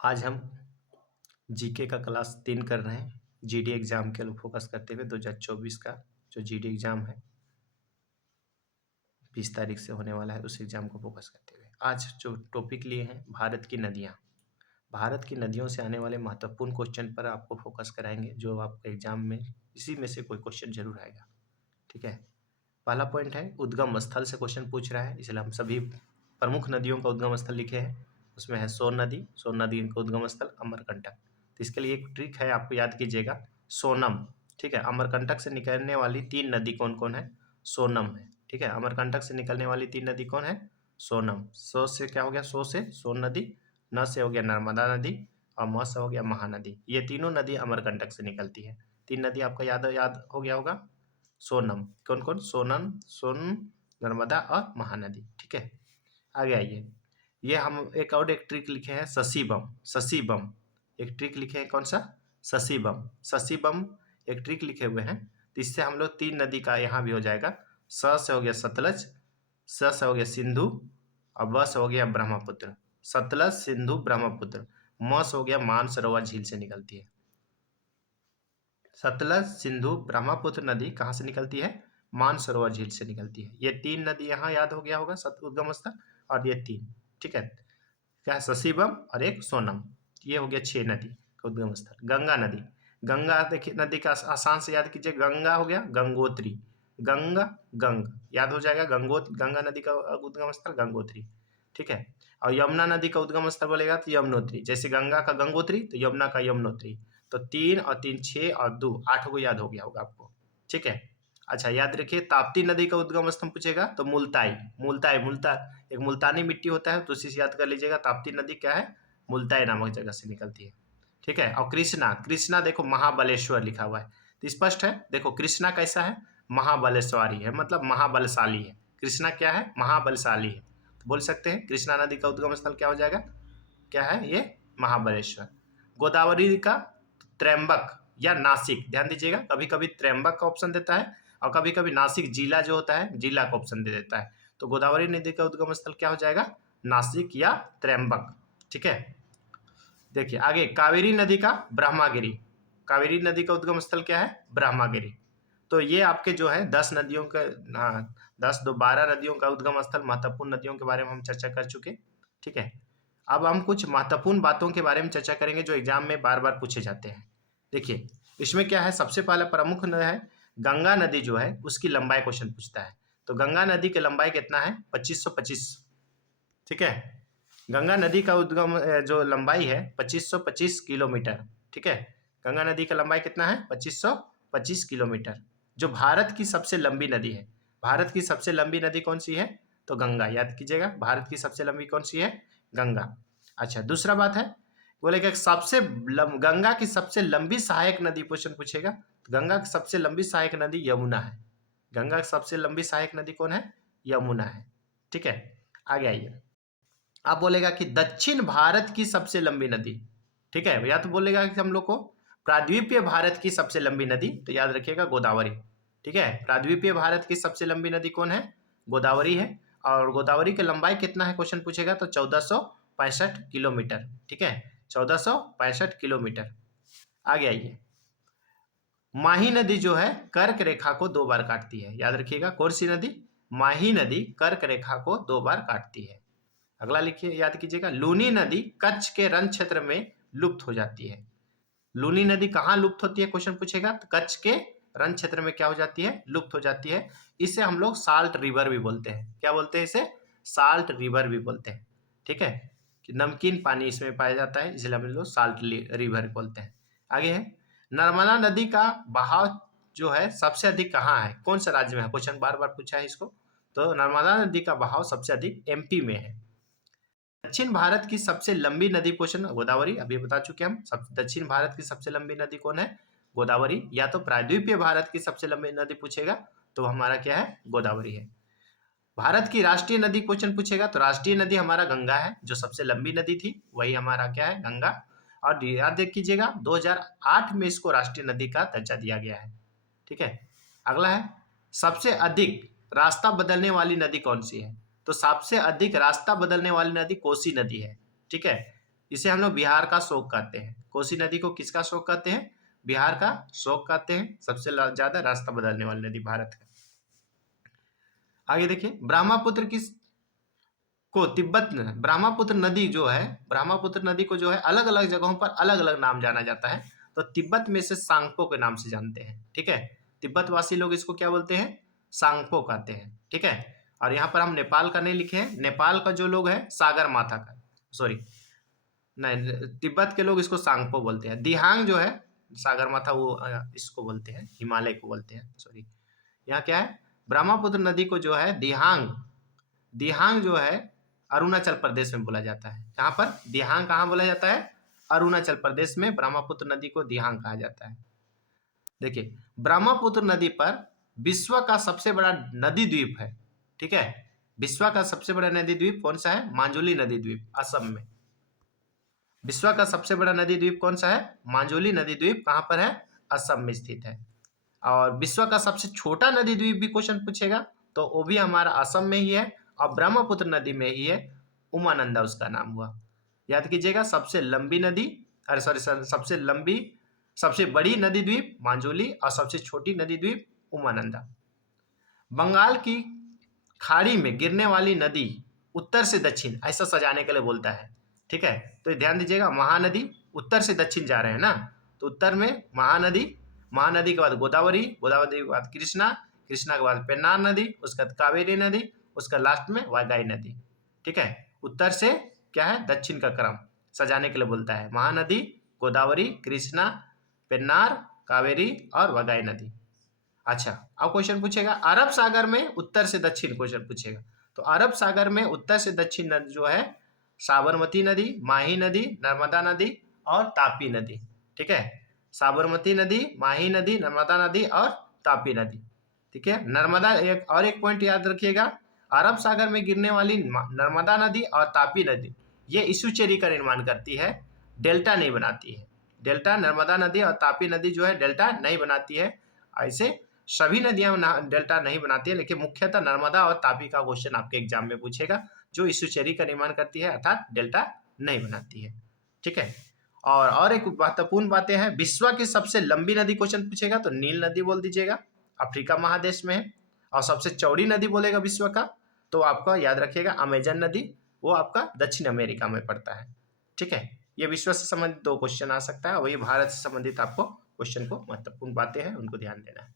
आज हम जीके का क्लास 3 कर रहे हैं। जीडी एग्जाम के लिए फोकस करते हुए 2024 का जो जीडी एग्जाम है 20 तारीख से होने वाला है, उस एग्जाम को फोकस करते हुए आज जो टॉपिक लिए हैं भारत की नदियाँ। भारत की नदियों से आने वाले महत्वपूर्ण क्वेश्चन पर आपको फोकस कराएंगे, जो आपके एग्जाम में इसी में से कोई क्वेश्चन जरूर आएगा। ठीक है, पहला पॉइंट है उद्गम स्थल से क्वेश्चन पूछ रहा है, इसलिए हम सभी प्रमुख नदियों का उद्गम स्थल लिखे हैं। उसमें है सोन नदी का उद्गम स्थल अमरकंटक। तो इसके लिए एक ट्रिक है, आपको याद कीजिएगा, सोनम। ठीक है, अमरकंटक से निकलने वाली 3 नदी कौन कौन है? सोनम है। ठीक है, अमरकंटक से निकलने वाली 3 नदी कौन है? सोनम। सो से क्या हो गया? सो से सोन नदी, न से हो गया नर्मदा नदी, और म से हो गया महानदी। ये तीनों नदी अमरकंटक से निकलती है। 3 नदी आपका याद हो गया होगा। सोनम कौन कौन? सोन, नर्मदा और महानदी। ठीक है, आगे आइए। ये हम एक ट्रिक लिखे हैं, शशि बम एक ट्रिक लिखे हैं। कौन सा? शशि बम एक ट्रिक लिखे हुए हैं। तो इससे हम लोग 3 नदी का यहाँ भी हो जाएगा। स से हो गया सतलज, स से हो गया सिंधु, और ब से हो गया ब्रह्मपुत्र। सतलज, सिंधु, ब्रह्मपुत्र। म से हो गया मानसरोवर झील से निकलती है। सतलज, सिंधु, ब्रह्मपुत्र नदी कहाँ से निकलती है? मानसरोवर झील से निकलती है। ये 3 नदी यहाँ याद हो गया होगा, उद्गम स्थल। और ये 3, ठीक है, क्या है? शशिबम और एक सोनम। ये हो गया 6 नदी का उद्गम स्थल। गंगा नदी, गंगा देखिए, नदी का आसान से याद कीजिए। गंगा हो गया गंगोत्री, गंग याद हो जाएगा। गंगा नदी का उद्गम स्थल गंगोत्री। ठीक है, और यमुना नदी का उद्गम स्थल बोलेगा तो यमुनोत्री। जैसे गंगा का गंगोत्री तो यमुना का यमुनोत्री। तो 3 और 3 6 और 2 8 को याद हो गया होगा आपको। ठीक है, अच्छा याद रखिए, ताप्ती नदी का उद्गम स्थल पूछेगा तो एक मुल्तानी मिट्टी होता है, तो उसी से याद कर लीजिएगा। ताप्ती नदी क्या है? मुल्ताई नामक जगह से निकलती है। ठीक है, और कृष्णा देखो महाबलेश्वर लिखा हुआ है, तो स्पष्ट है। देखो कृष्णा कैसा है? महाबलेश्वरी है, मतलब महाबलशाली है। कृष्णा क्या है? महाबलशाली है। तो बोल सकते हैं कृष्णा नदी का उद्गम स्थल क्या हो जाएगा? क्या है ये? महाबलेश्वर। गोदावरी का त्रैंबक या नासिक, ध्यान दीजिएगा, कभी कभी त्रैंबक का ऑप्शन देता है और कभी कभी नासिक जिला जो होता है, जिला का ऑप्शन दे देता है। तो गोदावरी नदी का उद्गम स्थल क्या हो जाएगा? नासिक या त्रैंबक। ठीक है, देखिए आगे, कावेरी नदी का ब्रह्मागिरी। कावेरी नदी का उद्गम स्थल क्या है? ब्रह्मागिरी। तो ये आपके जो है 10 नदियों का, 10 2 12 नदियों का उद्गम स्थल, महत्वपूर्ण नदियों के बारे में हम चर्चा कर चुके। ठीक है, अब हम कुछ महत्वपूर्ण बातों के बारे में चर्चा करेंगे जो एग्जाम में बार बार पूछे जाते हैं। देखिए इसमें क्या है, सबसे पहला प्रमुख न है गंगा नदी जो है, उसकी लंबाई क्वेश्चन पूछता है। तो गंगा नदी की लंबाई कितना है? 2525। ठीक है, गंगा नदी का उद्गम जो लंबाई है 2525 किलोमीटर। ठीक है, गंगा नदी का लंबाई कितना है? 2525 किलोमीटर, जो भारत की सबसे लंबी नदी है। भारत की सबसे लंबी नदी कौन सी है? तो गंगा, याद कीजिएगा, भारत की सबसे लंबी कौन सी है? गंगा। अच्छा, दूसरा बात है, बोलेगा गंगा की सबसे लंबी सहायक नदी क्वेश्चन पूछेगा। तो गंगा की सबसे लंबी सहायक नदी यमुना है। गंगा की सबसे लंबी सहायक नदी कौन है? यमुना है। ठीक है, आगे आइए। आप बोलेगा कि दक्षिण भारत की सबसे लंबी नदी। ठीक है, या तो बोलेगा कि हम लोग को प्राद्वीपीय भारत की सबसे लंबी नदी, तो याद रखिएगा गोदावरी। ठीक है, प्राद्वीपीय भारत की सबसे लंबी नदी कौन है? गोदावरी है। और गोदावरी की लंबाई कितना है क्वेश्चन पूछेगा, तो 1465 किलोमीटर। ठीक है, 1465 किलोमीटर। आगे आइए, माही नदी जो है कर्क रेखा को 2 बार काटती है। याद रखिएगा, कौन सी नदी? माही नदी कर्क रेखा को 2 बार काटती है। अगला लिखिए, याद कीजिएगा, लूनी नदी कच्छ के रण क्षेत्र में लुप्त हो जाती है। लूनी नदी कहाँ लुप्त होती है क्वेश्चन पूछेगा, तो कच्छ के रण क्षेत्र में क्या हो जाती है? लुप्त हो जाती है। इसे हम लोग साल्ट रिवर भी बोलते हैं। क्या बोलते हैं इसे? साल्ट रिवर भी बोलते हैं। ठीक है, कि नमकीन पानी इसमें पाया जाता है, इसलिए हम लोग साल्ट रिवर बोलते हैं। आगे है, नर्मदा नदी का बहाव जो है सबसे अधिक कहाँ है? कौन सा राज्य में है? क्वेश्चन बार बार पूछा है इसको। तो नर्मदा नदी का बहाव सबसे अधिक एमपी में है। दक्षिण भारत की सबसे लंबी नदी क्वेश्चन गोदावरी, अभी बता चुके हम। दक्षिण भारत की सबसे लंबी नदी कौन है? गोदावरी। या तो प्रायद्वीपीय भारत की सबसे लंबी नदी पूछेगा तो हमारा क्या है? गोदावरी है। भारत की राष्ट्रीय नदी क्वेश्चन पूछेगा तो राष्ट्रीय नदी हमारा गंगा है, जो सबसे लंबी नदी थी वही हमारा क्या है? गंगा। और याद देख कीजिएगा 2008 में इसको राष्ट्रीय नदी का दर्जा दिया गया है। ठीक है, अगला है, सबसे अधिक रास्ता बदलने वाली नदी कौन सी है? तो सबसे अधिक रास्ता बदलने वाली नदी कोसी नदी है। ठीक है, इसे हम लोग बिहार का शोक कहते हैं। कोसी नदी को किसका शोक कहते हैं? बिहार का शोक कहते हैं। सबसे ज्यादा रास्ता बदलने वाली नदी भारत है। आगे देखिए, ब्रह्मपुत्र किस को तिब्बत में ब्रह्मपुत्र नदी जो है, ब्रह्मपुत्र नदी को जो है अलग अलग जगहों पर अलग अलग नाम जाना जाता है। तो तिब्बत में इसे सांगपो के नाम से जानते हैं। ठीक है, तिब्बत वासी लोग इसको क्या बोलते हैं? सांगपो कहते हैं। ठीक है, और यहाँ पर हम नेपाल का नहीं लिखे हैं। नेपाल का जो लोग है सागर माथा का, सॉरी नहीं, तिब्बत के लोग इसको सांगपो बोलते हैं। दिहांग जो है सागर माथा, वो इसको बोलते हैं, हिमालय को बोलते हैं, सॉरी। यहाँ क्या है, ब्रह्मपुत्र नदी को जो है दिहांग, दिहांग जो है अरुणाचल प्रदेश में बोला जाता है। यहाँ पर दिहांग कहाँ बोला जाता है? अरुणाचल प्रदेश में ब्रह्मपुत्र नदी को दिहांग कहा जाता है। देखिए, ब्रह्मपुत्र नदी पर विश्व का सबसे बड़ा नदी द्वीप है। ठीक है, विश्व का सबसे बड़ा नदी द्वीप कौन सा है? मांजुली नदी द्वीप, असम में। विश्व का सबसे बड़ा नदी द्वीप कौन सा है? मांजुली नदी द्वीप कहाँ पर है? असम में स्थित है। और विश्व का सबसे छोटा नदी द्वीप भी क्वेश्चन पूछेगा तो वो भी हमारा असम में ही है और ब्रह्मपुत्र नदी में ही है, उमानंदा उसका नाम हुआ। याद कीजिएगा, सबसे लंबी नदी, अरे सॉरी, सबसे बड़ी नदी द्वीप मांजुली और सबसे छोटी नदी द्वीप उमानंदा। बंगाल की खाड़ी में गिरने वाली नदी उत्तर से दक्षिण, ऐसा सजाने के लिए बोलता है। ठीक है, तो ध्यान दीजिएगा, महानदी उत्तर से दक्षिण जा रहे हैं ना, तो उत्तर में महानदी, महानदी के बाद गोदावरी, गोदावरी के बाद कृष्णा, कृष्णा के बाद पेन्नार नदी, उसके बाद कावेरी नदी, उसका लास्ट में वागाई नदी। ठीक है, उत्तर से क्या है, दक्षिण का क्रम सजाने के लिए बोलता है। महानदी, गोदावरी, कृष्णा, पेन्नार, कावेरी और वागाई नदी। अच्छा, अब क्वेश्चन पूछेगा अरब सागर में उत्तर से दक्षिण, क्वेश्चन पूछेगा तो अरब सागर में उत्तर से दक्षिण नदी जो है साबरमती नदी, माही नदी, नर्मदा नदी और तापी नदी। ठीक है, साबरमती नदी, माही नदी, नर्मदा नदी और तापी नदी। ठीक है, नर्मदा, एक पॉइंट याद रखिएगा, अरब सागर में गिरने वाली नर्मदा नदी और तापी नदी ये इशूचेरी का निर्माण करती है, डेल्टा नहीं बनाती है। डेल्टा, नर्मदा नदी और तापी नदी जो है डेल्टा नहीं बनाती है। ऐसे सभी नदियां डेल्टा नहीं बनाती है, लेकिन मुख्यतः नर्मदा और तापी का क्वेश्चन आपके एग्जाम में पूछेगा, जो इशूचेरी का निर्माण करती है अर्थात डेल्टा नहीं बनाती है। ठीक है, और एक महत्वपूर्ण बातें हैं, विश्व की सबसे लंबी नदी क्वेश्चन पूछेगा तो नील नदी बोल दीजिएगा, अफ्रीका महादेश में है। और सबसे चौड़ी नदी बोलेगा विश्व का तो आपका याद रखिएगा अमेजन नदी, वो आपका दक्षिण अमेरिका में पड़ता है। ठीक है, ये विश्व से संबंधित 2 क्वेश्चन आ सकता है, वही भारत से संबंधित आपको क्वेश्चन को महत्वपूर्ण बातें हैं उनको ध्यान देना है।